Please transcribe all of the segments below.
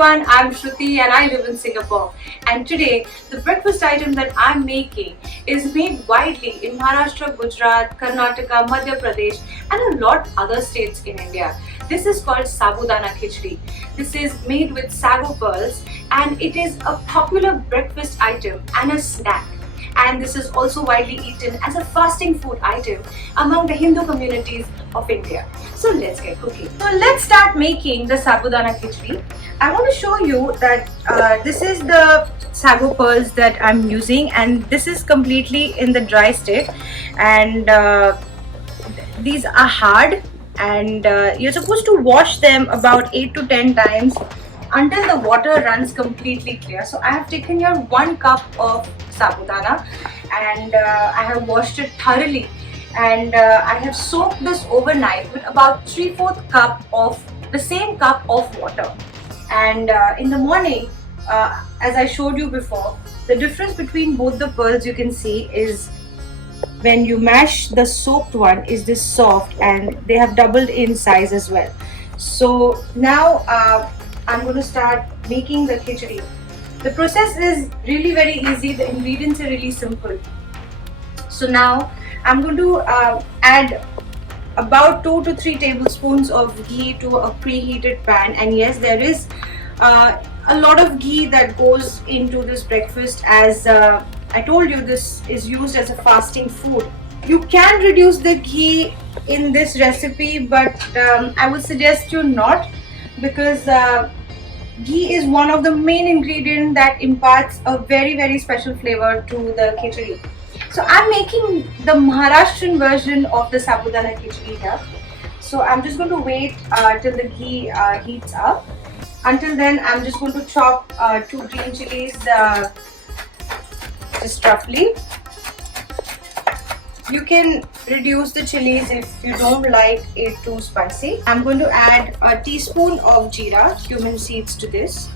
everyone, I'm Shruti and I live in Singapore. And today, the breakfast item that I'm making is made widely in Maharashtra, Gujarat, Karnataka, Madhya Pradesh and a lot other states in India. This is called Sabudana Khichdi. This is made with sago pearls and it is a popular breakfast item and a snack. And this is also widely eaten as a fasting food item among the Hindu communities of India. So let's get cooking. So let's start making the Sabudana Khichdi. I want to show you that this is the sago pearls that I'm using, and this is completely in the dry state, and these are hard, and you're supposed to wash them about 8 to 10 times until the water runs completely clear. So I have taken here 1 cup of sabudana and I have washed it thoroughly, and I have soaked this overnight with about 3/4 cup of the same cup of water. And in the morning, as I showed you before, the difference between both the pearls you can see is when you mash the soaked one is this soft, and they have doubled in size as well. So now I'm going to start making the khichdi. The process is really very easy. The ingredients are really simple. So now I'm going to add about 2 to 3 tablespoons of ghee to a preheated pan. And yes, there is a lot of ghee that goes into this breakfast, as I told you, this is used as a fasting food. You can reduce the ghee in this recipe, but I would suggest you not, because ghee is one of the main ingredients that imparts a very special flavor to the khichdi. So I'm making the Maharashtrian version of the Sabudana Khichdi here. So I'm just going to wait till the ghee heats up. Until then, I'm just going to chop 2 green chilies just roughly. You can reduce the chilies if you don't like it too spicy. I'm going to add a teaspoon of JEERA, cumin seeds, to this.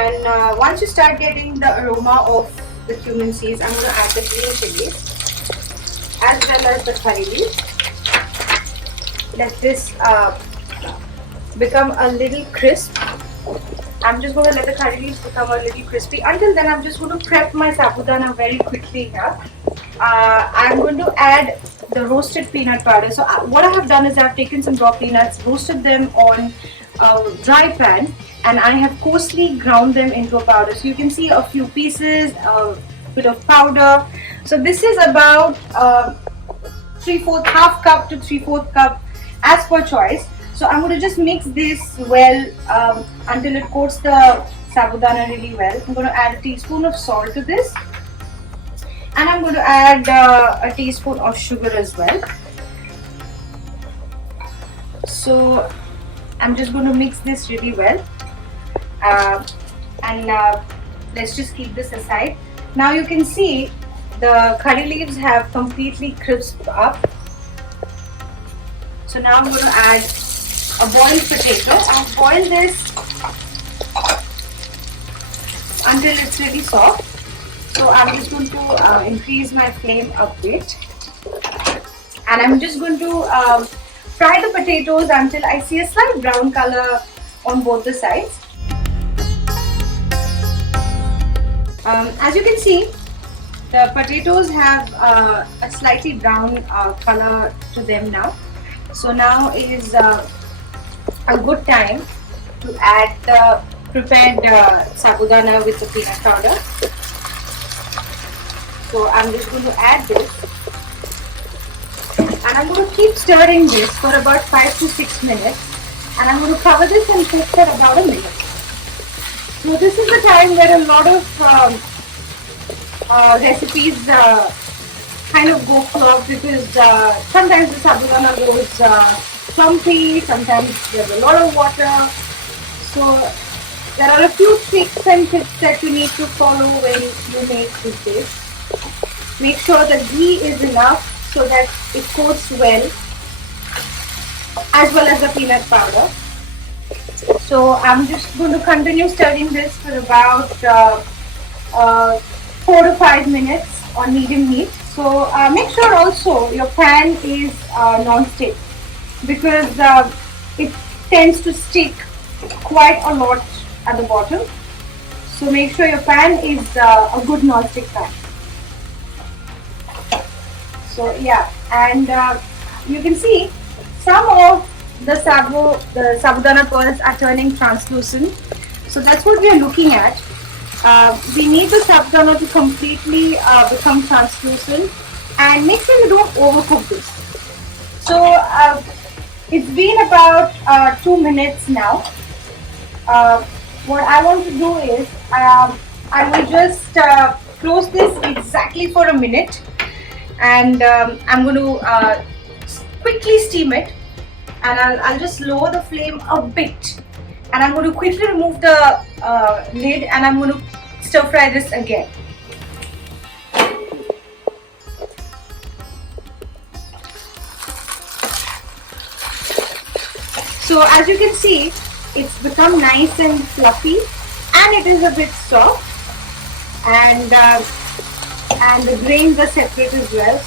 And once you start getting the aroma of the cumin seeds, I'm going to add the green chilies as well as the curry leaves. Let this become a little crisp. I'm just going to let the curry leaves become a little crispy. Until then, I'm just going to prep my sabudana very quickly here. I'm going to add the roasted peanut powder. So what I have done is I've taken some raw peanuts, roasted them on a dry pan, and I have coarsely ground them into a powder. So you can see a few pieces, a bit of powder. So this is about 3/4, half cup to 3/4 cup as per choice. So I'm going to just mix this well until it coats the sabudana really well. I'm going to add a teaspoon of salt to this, and I'm going to add a teaspoon of sugar as well. So I'm just going to mix this really well, and let's just keep this aside. Now you can see the curry leaves have completely crisped up. So now I'm going to add a boiled potato. I'll boil this until it's really soft. So I'm just going to increase my flame a bit, and I'm just going to fry the potatoes until I see a slight brown color on both the sides. As you can see, the potatoes have a slightly brown color to them now. So now is a good time to add the prepared sabudana with the peanut powder. So I'm just going to add this, and I'm going to keep stirring this for about 5 to 6 minutes, and I'm going to cover this and cook for about a minute. So this is the time where a lot of recipes kind of go flop, because sometimes the sabudana goes clumpy, sometimes there's a lot of water. So there are a few tricks and tips that you need to follow when you make this dish. Make sure the ghee is enough so that it coats well, as well as the peanut powder. So I'm just going to continue stirring this for about 4 to 5 minutes on medium heat. So make sure also your pan is non-stick, because it tends to stick quite a lot at the bottom. So make sure your pan is a good non-stick pan. So yeah, and you can see some of the sabudana pearls are turning translucent. So that's what we are looking at. We need the sabudana to completely become translucent, and make sure you don't overcook this. So it's been about 2 minutes now. What I want to do is I will just close this exactly for a minute, and I'm going to quickly steam it, and I'll just lower the flame a bit, and I'm going to quickly remove the lid, and I'm going to stir fry this again. So as you can see, it's become nice and fluffy, and it is a bit soft, and the grains are separate as well.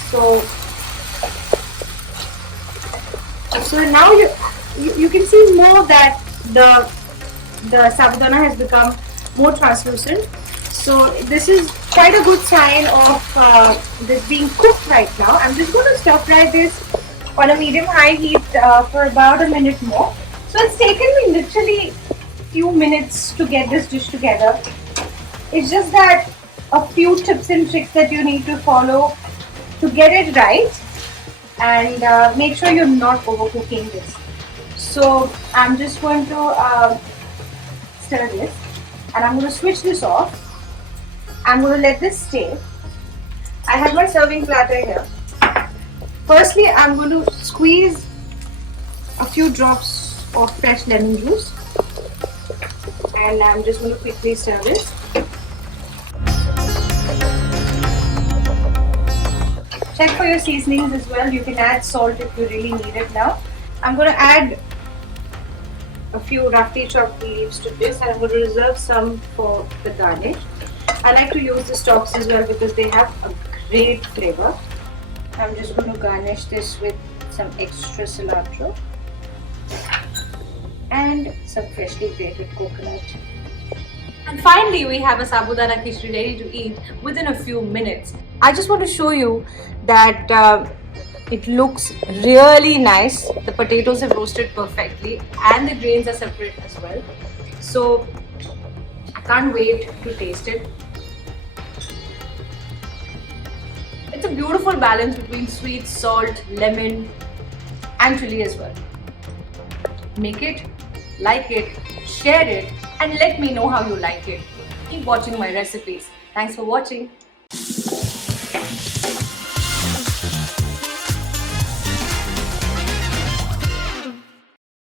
So now you can see more that the sabudana has become more translucent. So this is quite a good sign of this being cooked right now. I'm just going to stir fry this on a medium-high heat for about a minute more. So it's taken me literally few minutes to get this dish together. It's just that a few tips and tricks that you need to follow to get it right, and make sure you're not overcooking this. So I'm just going to stir this, and I'm going to switch this off. I'm going to let this stay. I have my serving platter here. Firstly, I'm going to squeeze a few drops of fresh lemon juice, and I'm just going to quickly stir this. Check for your seasonings as well. You can add salt if you really need it now. I'm going to add a few roughly chopped leaves to this, and I'm going to reserve some for the garnish. I like to use the stalks as well because they have a great flavor. I'm just going to garnish this with some extra cilantro and some freshly grated coconut. And finally, we have a Sabudana Khichdi ready to eat within a few minutes. I just want to show you that it looks really nice. The potatoes have roasted perfectly, and the grains are separate as well. So I can't wait to taste it. It's a beautiful balance between sweet, salt, lemon, and chili as well. Make it, like it, share it, and let me know how you like it. Keep watching my recipes. Thanks for watching.